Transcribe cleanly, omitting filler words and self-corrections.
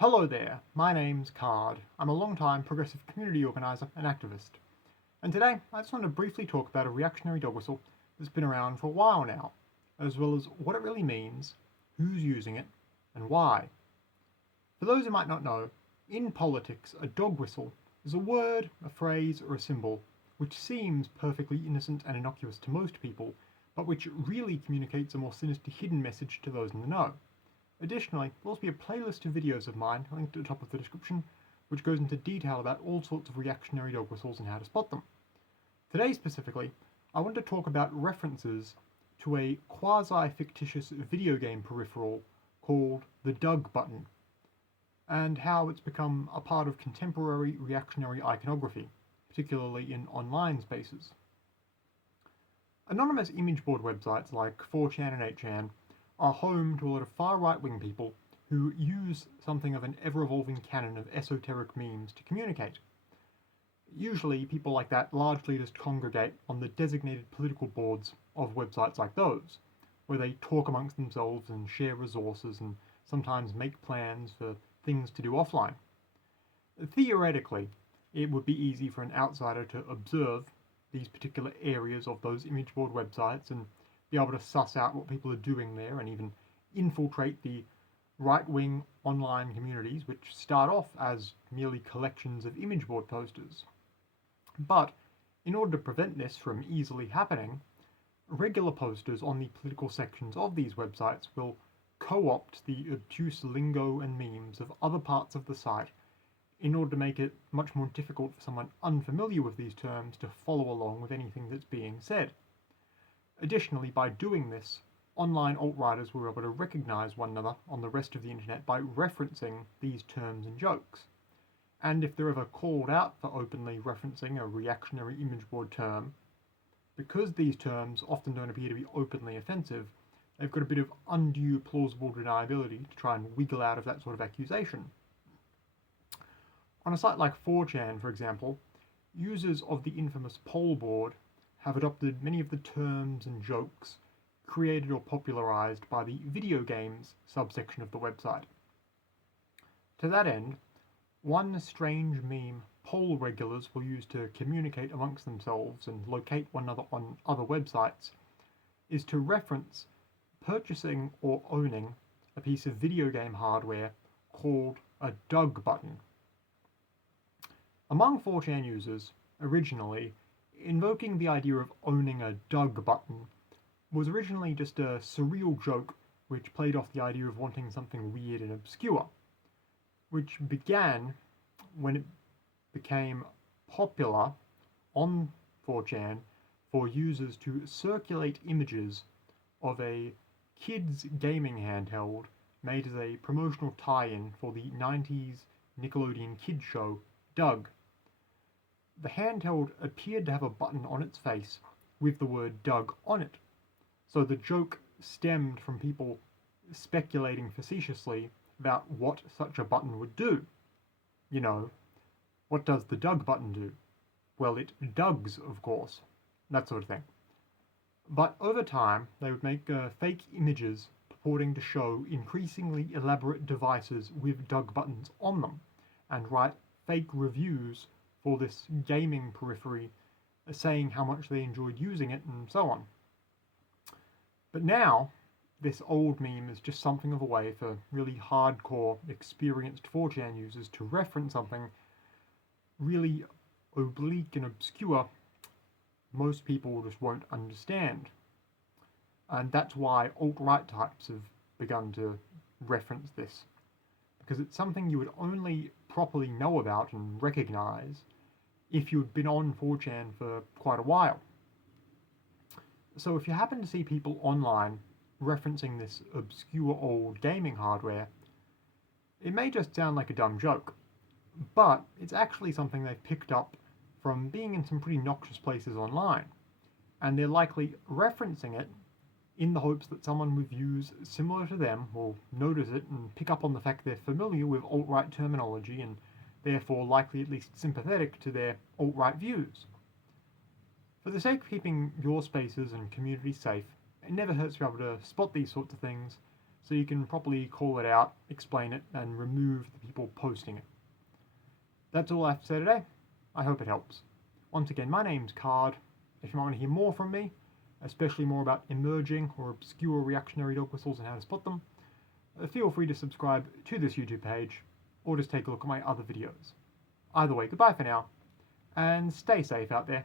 Hello there, my name's Card. I'm a long-time progressive community organiser and activist. And today I just want to briefly talk about a reactionary dog whistle that's been around for a while now, as well as what it really means, who's using it, and why. For those who might not know, in politics a dog whistle is a word, a phrase, or a symbol which seems perfectly innocent and innocuous to most people, but which really communicates a more sinister hidden message to those in the know. Additionally, there'll also be a playlist of videos of mine linked at the top of the description, which goes into detail about all sorts of reactionary dog whistles and how to spot them. Today specifically, I want to talk about references to a quasi-fictitious video game peripheral called the Doug button, and how it's become a part of contemporary reactionary iconography, particularly in online spaces. Anonymous image board websites like 4chan and 8chan are home to a lot of far-right-wing people who use something of an ever-evolving canon of esoteric memes to communicate. Usually, people like that largely just congregate on the designated political boards of websites like those, where they talk amongst themselves and share resources and sometimes make plans for things to do offline. Theoretically, it would be easy for an outsider to observe these particular areas of those image board websites and be able to suss out what people are doing there and even infiltrate the right-wing online communities which start off as merely collections of image board posters. But in order to prevent this from easily happening, regular posters on the political sections of these websites will co-opt the obtuse lingo and memes of other parts of the site in order to make it much more difficult for someone unfamiliar with these terms to follow along with anything that's being said. Additionally, by doing this, online alt-righters were able to recognise one another on the rest of the internet by referencing these terms and jokes. And if they're ever called out for openly referencing a reactionary image board term, because these terms often don't appear to be openly offensive, they've got a bit of undue plausible deniability to try and wiggle out of that sort of accusation. On a site like 4chan, for example, users of the infamous poll board have adopted many of the terms and jokes created or popularized by the video games subsection of the website. To that end, one strange meme poll regulars will use to communicate amongst themselves and locate one another on other websites is to reference purchasing or owning a piece of video game hardware called a Doug button. Among 4chan users, originally, invoking the idea of owning a Doug button was originally just a surreal joke which played off the idea of wanting something weird and obscure, which began when it became popular on 4chan for users to circulate images of a kids gaming handheld made as a promotional tie-in for the 90s Nickelodeon kids show Doug. The handheld appeared to have a button on its face with the word Doug on it, so the joke stemmed from people speculating facetiously about what such a button would do. You know, what does the Doug button do? Well, it Dougs, of course, that sort of thing. But over time, they would make fake images purporting to show increasingly elaborate devices with Doug buttons on them, and write fake reviews for this gaming periphery, saying how much they enjoyed using it and so on. But now, this old meme is just something of a way for really hardcore, experienced 4chan users to reference something really oblique and obscure most people just won't understand. And that's why alt-right types have begun to reference this, because it's something you would only properly know about and recognise if you'd been on 4chan for quite a while. So if you happen to see people online referencing this obscure old gaming hardware, it may just sound like a dumb joke, but it's actually something they've picked up from being in some pretty noxious places online, and they're likely referencing it in the hopes that someone with views similar to them will notice it and pick up on the fact they're familiar with alt-right terminology and therefore likely at least sympathetic to their alt-right views. For the sake of keeping your spaces and communities safe, it never hurts to be able to spot these sorts of things so you can properly call it out, explain it, and remove the people posting it. That's all I have to say today. I hope it helps. Once again, my name's Card. If you want to hear more from me, especially more about emerging or obscure reactionary dog whistles and how to spot them, feel free to subscribe to this YouTube page, or just take a look at my other videos. Either way, goodbye for now, and stay safe out there.